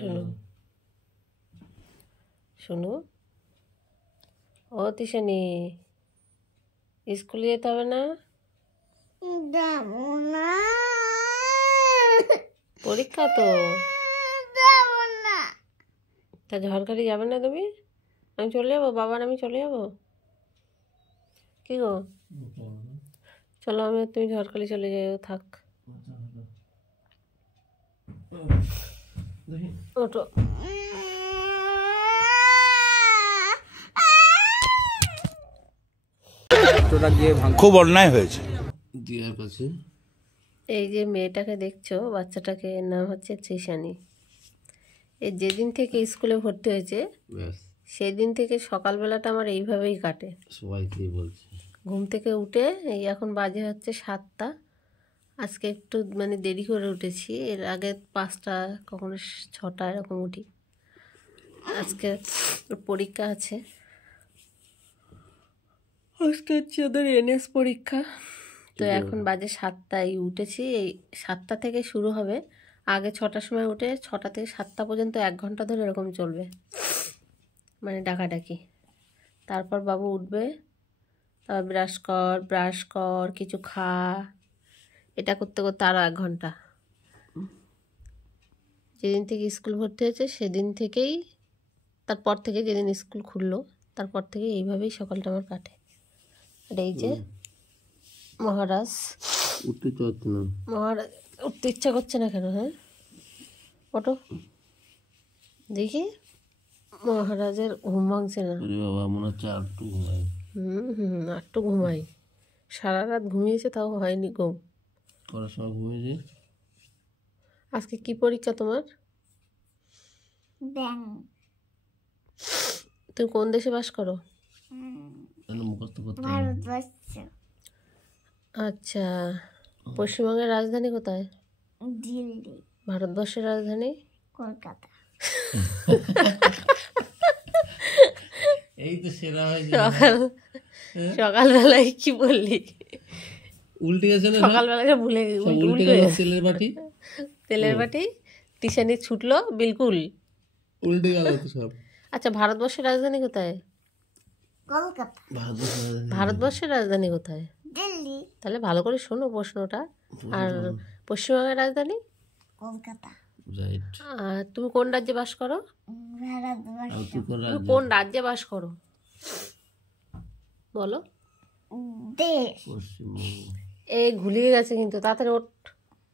শোনো শোনো, ও তিশানি, স্কুলে যেতে হবে না? পরীক্ষা তো, তা ঝড়খালি যাবে না তুমি? আমি চলে যাবো, বাবার আমি চলে যাবো। কি গো, চলো আমি আর তুমি ঝড়খালি চলে যাই, থাক। ওটো খুব অন্যায় হয়েছে। এই যে মেয়েটাকে দেখছো, বাচ্চাটাকে নাম হচ্ছে তৃষানি। এই যেদিন থেকে স্কুলে ভর্তি হয়েছে সেই দিন থেকে সকালবেলাটা আমার এইভাবেই কাটে। সবাই কি বলছে, ঘুম থেকে উঠে এই এখন বাজে হচ্ছে 7টা। আজকে একটু মানে দেরি করে উঠেছি, এর আগে 5টা কখনো 6টা এরকম উঠি। আজকে পরীক্ষা আছে, আজকে হচ্ছে ওদের NS পরীক্ষা। তো এখন বাজে 7টায় উঠেছি, এই 7টা থেকে শুরু হবে। আগে 6টার সময় উঠে 6টা থেকে 7টা পর্যন্ত 1 ঘন্টা ধরে এরকম চলবে, মানে ডাকাডাকি। তারপর বাবু উঠবে, তারপর ব্রাশ কর কিছু খা, এটা করতে করতে আরও 1 ঘন্টা। যেদিন থেকে স্কুল ভর্তি হয়েছে সেদিন থেকেই, তারপর থেকে যেদিন স্কুল খুললো তারপর থেকে এইভাবেই সকালটা আমার কাটে। আর এই যে মহারাজ উঠতে চাচ্ছে না, মহারাজ উঠতে ইচ্ছা করছে না কেন? হ্যাঁ ওটো দেখি, মহারাজের ঘুম ভাঙছে না। বাবা মনে হচ্ছে আর একটু ঘুমাই। একটু ঘুমাই, সারা রাত ঘুমিয়েছে তাও হয়নি ঘুম। করার সময় ঘুমিয়েছি। আজকে কি পরীক্ষা তোমার? তুমি কোন দেশে বাস করো? মুখস্থ করতে আচ্ছা, পশ্চিমবঙ্গের রাজধানী কোথায়? দিল্লি। ভারতবর্ষের রাজধানী? কলকাতা। এই তো সেরা হয়েছে। সকালবেলায় কি বললি? উল্টে গেছে না, সকালবেলায় ভুলে উল্টে গেল। তেলের বাটি টিশানি ছুটলো বিলকুল, উল্টে গেল তো সব। আচ্ছা, ভারতবর্ষের রাজধানী কোথায়? কলকাতা। ভারতবর্ষের রাজধানী কোথায়? দিল্লি। তাহলে ভালো করে শোনো প্রশ্নটা। আর পশ্চিমবঙ্গের রাজধানী? কলকাতা। রাইট। আর তুমি কোন রাজ্যে বাস করো? তুমি কোন রাজ্যে বাস করো বলো? দেশ। পশ্চিমবঙ্গ। এই ঘুলিয়ে গেছে কিন্তু, তাড়াতাড়ি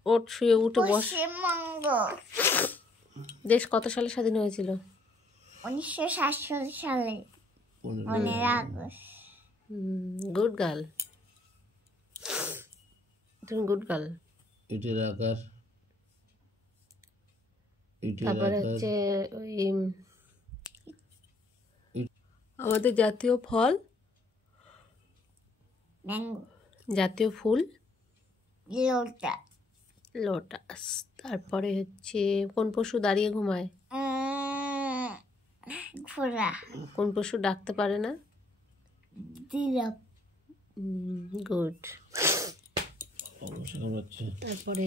ওঠ শুয়ে উঠে বস। পশ্চিমবঙ্গ। দেশ কত সালে স্বাধীন হয়েছিল? 1947 সালে 15 আগস্ট। গুড গার্ল, তুমি গুড গার্ল। ইটের আকার। তারপরে হচ্ছে ওই আমাদের জাতীয় ফল, ম্যাঙ্গো। জাতীয় ফুল লোটাস। লোটাস। তারপরে হচ্ছে কোন পশু দাঁড়িয়ে ঘুমায়? ঘোড়া। কোন পশু ডাকতে পারে না? জিরাফ। গুড। তারপরে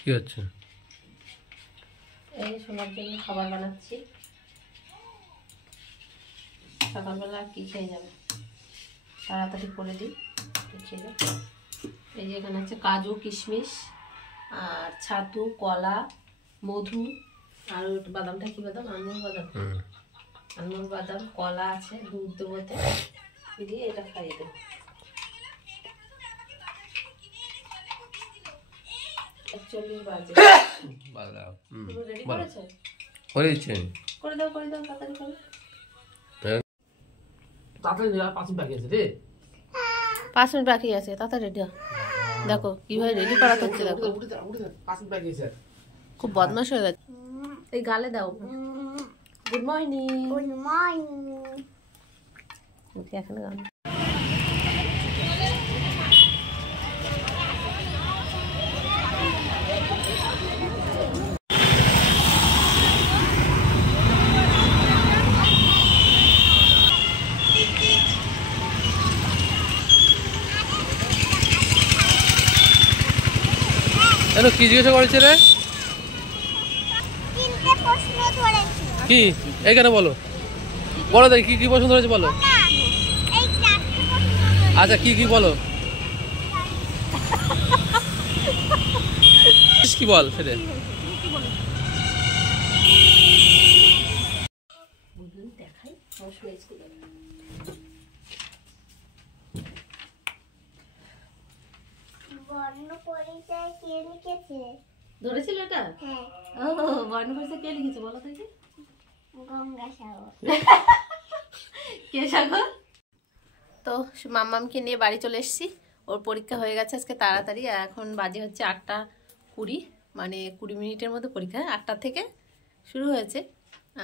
কি হচ্ছে? এই শোনার জন্য খাবার বানাচ্ছি। সকালবেলা কি খেয়ে যাবে, তাড়াতাড়ি করে দিই খেয়ে যাবে। এই যে এখানে আছে কাজু কিশমিশ আর ছাতু, কলা, মধু, আর বাদামটা কি বাদাম? আলমন্ড বাদাম। আলমন্ড বাদাম, কলা আছে, দুধ দেবোতে দিয়ে এটা খাইয়ে দেবো। রেডি করেছে? করে দাও তাড়াতাড়ি করে। তাড়াতাড়ি 5 মিনিট বাকি আছে রে। 5 মিনিট বাকি আছে, তাড়াতাড়ি রেডি হ। দেখো কিভাবে রেডি করাতে হচ্ছে, দেখো 5 মিনিট বাকি আছে। খুব বদমাশ হয়ে গেছে। এই গালে দাও। Good morning. Good morning. এখানে গান। কেন কি জিজ্ঞাসা করেছে রে? তিনটে প্রশ্ন ধরেছি কি এইখানে বলো, বলো দেখি কি কি প্রশ্ন ধরেছে বলো। না এই চারটে প্রশ্ন ধরেছি আচ্ছা কি কি বলো, কি বল সেটা। দেখাই বর্ণ পরিচয় কে লিখেছে ধরেছিল এটা? হ্যাঁ ও বর্ণ পরিচয় কে লিখেছে বলো তো? গঙ্গাসাগর কে সাগর? তো মাম্মামকে নিয়ে বাড়ি চলে এসেছি। ওর পরীক্ষা হয়ে গেছে আজকে তাড়াতাড়ি। এখন বাজে হচ্ছে 8:20, মানে 20 মিনিটের মধ্যে পরীক্ষা। 8টা থেকে শুরু হয়েছে।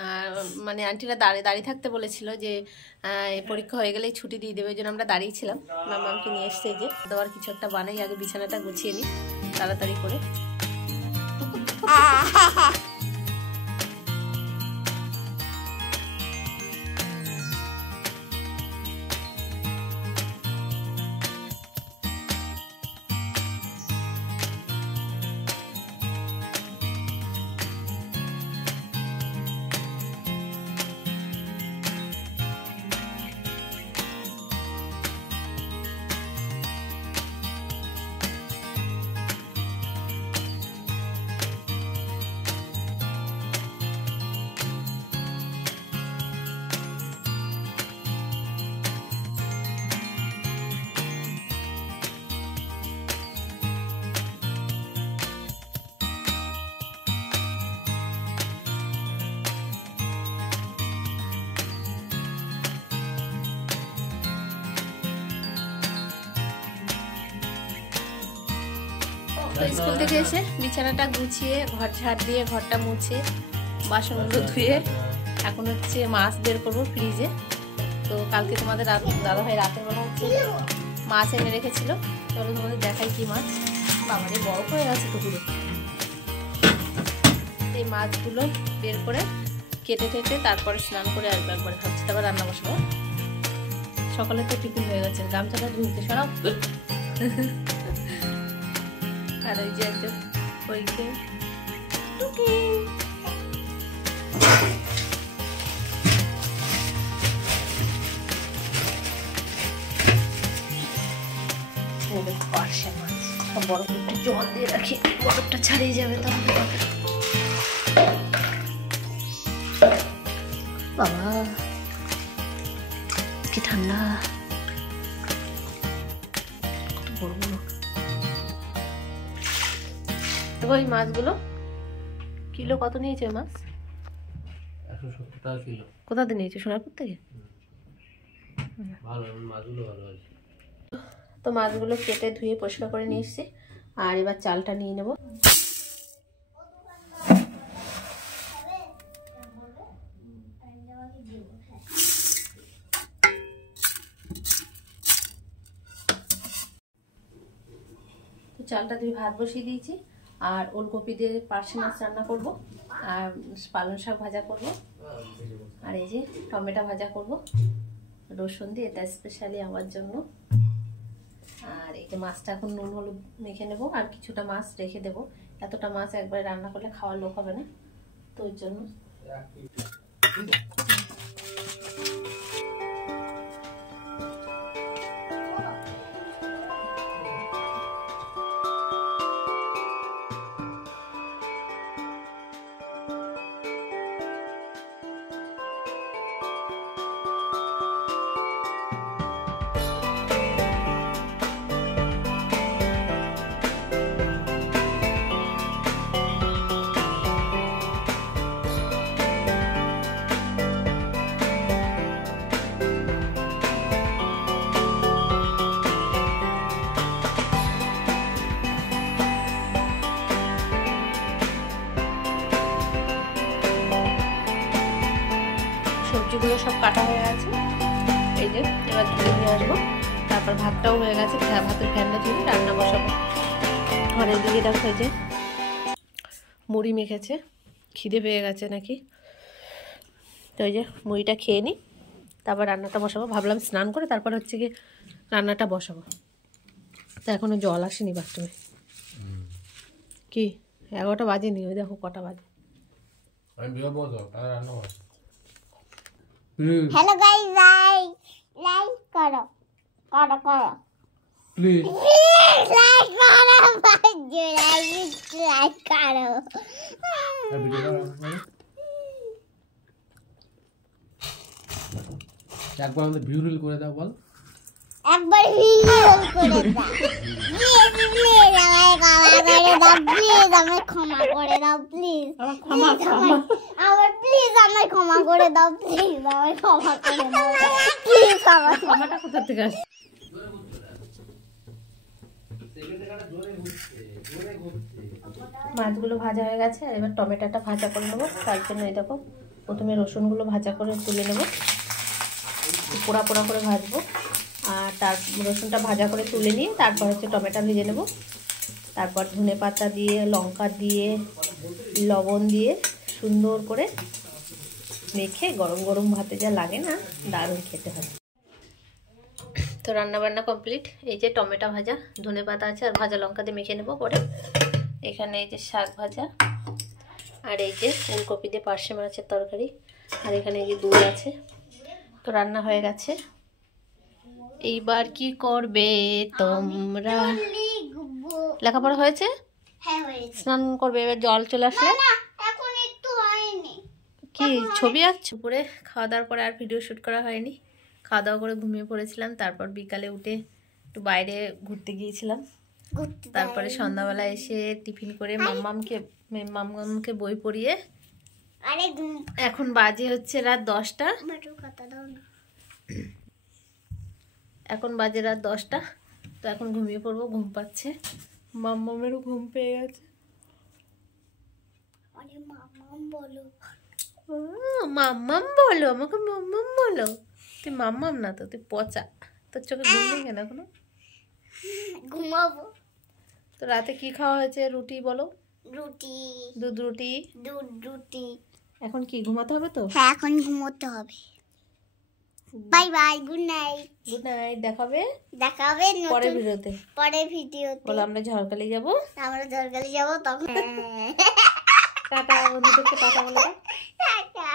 আর মানে আন্টিরা দাঁড়িয়ে থাকতে বলেছিল যে পরীক্ষা হয়ে গেলেই ছুটি দিয়ে দেবে, ওই জন্য আমরা দাঁড়িয়েছিলাম। মাম্মামকে নিয়ে এসছে যে দেওয়ার কিছু একটা বানাই, আগে বিছানাটা গুছিয়ে নিই তাড়াতাড়ি করে। তো স্কুল থেকে এসে বিছানাটা গুছিয়ে ঘর ঝাড় দিয়ে ঘরটা মুছে বাসনগুলো ধুয়ে এখন হচ্ছে মাছ বের করবো ফ্রিজে। তো কালকে তোমাদের দাদাভাই রাতের বেলা হচ্ছে মাছ এনে রেখেছিল। চলো তোমাদের দেখাই কি মাছ। বাবারে বড় হয়ে গেছে তো পুরো। এই মাছগুলো বের করে কেটে টেটে তারপরে স্নান করে আসবো একবার, ভাবছি তারপর রান্না বসাবো। সকালে তো টিফিন হয়ে গেছে, গামছাটা ঝুলতে সরাও। আর ওই যে একজন ওইকে টুকি পার্শে মাছ বরফ একটু জল দিয়ে রাখি, বরফটা ছাড়িয়ে যাবে তাহলে। বাবা কি ঠান্ডা, কত বড় বড়। তো ওই মাছগুলো কিলো কত নিয়েছে মাছ? 170 টাকা কিলো। কোথা থেকে নিয়েছে? সোনারপুর থেকে। ভালো মাছগুলো ভালো আছে। তো মাছগুলো কেটে ধুয়ে পরিষ্কার করে নিয়ে এসেছি। আর এবার চালটা নিয়ে নেব। তো চালটা দিয়ে ভাত বসিয়ে দিয়েছি। আর ওলকপি দিয়ে পার্শে মাছ রান্না করব, আর পালং শাক ভাজা করব, আর এই যে টমেটো ভাজা করব রসুন দিয়ে, এটা স্পেশালি আমার জন্য। আর এই যে মাছটা এখন নুন হলুদ মেখে নেব, আর কিছুটা মাছ রেখে দেব। এতটা মাছ একবারে রান্না করলে খাওয়ার লোক হবে না, তো ওই জন্য। সবজিগুলো সব কাটা হয়ে গেছে, এই যে এবার তুলে নিয়ে আসবো। তারপর ভাতটাও হয়ে গেছে, ভাতের ফ্যানটা ঝুলে রান্না বসাবো। ঘরের দিকে দেখো যে মুড়ি মেখেছে, খিদে পেয়ে গেছে নাকি। তো ওই যে মুড়িটা খেয়ে নিই, তারপর রান্নাটা বসাবো। ভাবলাম স্নান করে তারপর হচ্ছে কি রান্নাটা বসাবো। তো এখনো জল আসেনি বাথরুমে। কি 11টা বাজেনি, ওই দেখো কটা বাজে। আমি বিয়ে বলতো তাহলে রান্না কর। হ্যালো গাইস, লাইক করো করো করো প্লিজ লাইক করো বাজে লাইক করো। একবার আমাদের ভিউ রিল করে দাও বল। একবার ভিডিও করে দাও প্লিজ, আমায় ক্ষমা করে দাও প্লিজ, আমায় ক্ষমা করে দাও প্লিজ, প্লিজ আমায় ক্ষমা করে দাও প্লিজ, আমায় ক্ষমা করে দাও প্লিজ, আমায় ক্ষমাটা কোথা থেকে আসছে? মাছগুলো ভাজা হয়ে গেছে, আর এবার টমেটোটা ভাজা করে নেবো। তার জন্য এই দেখো প্রথমে রসুনগুলো ভাজা করে তুলে নেবো, পোড়া পোড়া করে ভাজবো। আর তার রসুনটা ভাজা করে তুলে নিয়ে তারপর হচ্ছে টমেটো ভেজে নেব। তারপর ধনে পাতা দিয়ে, লঙ্কা দিয়ে, লবণ দিয়ে সুন্দর করে মেখে গরম গরম ভাতে যা লাগে না, দারুণ খেতে হয়। তো রান্নাবান্না কমপ্লিট। এই যে টমেটো ভাজা, ধনে পাতা আছে, আর ভাজা লঙ্কা দিয়ে মেখে নেব পরে। এখানে এই যে শাক ভাজা, আর এই যে ফুলকপি দিয়ে পার্শে মাছের তরকারি, আর এখানে এই যে দুধ আছে। তো রান্না হয়ে গেছে। এইবার কি করবে তোমরা? লেখাপড়া হয়েছে? হ্যাঁ হয়েছে। স্নান করবে, এবার জল চলে আসলে। না এখন একটু হয়নি। কি ছবি আঁকছো? উপরে খাওয়া দাওয়ার পরে আর ভিডিও শ্যুট করা হয়নি। খাওয়া দাওয়া করে ঘুমিয়ে পড়েছিলাম। তারপর বিকালে উঠে একটু বাইরে ঘুরতে গিয়েছিলাম। তারপরে সন্ধ্যাবেলা এসে টিফিন করে মাম্মামকে বই পড়িয়ে আরে এখন বাজে হচ্ছে রাত 10টা। কথা দাও না। এখন বাজে রাত 10টা। তো এখন ঘুমিয়ে পড়বো, ঘুম পাচ্ছে। মাম্মামেরও ঘুম পেয়ে গেছে। আরে মাম্মাম বলো। মাম্মাম বলো, আমাকে মাম্মাম বলো। তুই মাম্মাম না তো, তুই পচা। তোর চোখে ঘুম নেই কেন এখনো? ঘুমাবো। তো রাতে কি খাওয়া হয়েছে? রুটি বলো। রুটি। দুধ রুটি। দুধ রুটি। এখন কি ঘুমাতে হবে তো? হ্যাঁ এখন ঘুমোতে হবে। Bye bye, good night. Good night. দেখাবে দেখাবে পরের ভিডিওতে। পরের ভিডিওতে বলো আমরা ঝড়খালি যাবো। আমরা জলগালি যাবো তখন। টাটা বন্ধুদেরকে, টাটা বলে দাও। টাটা।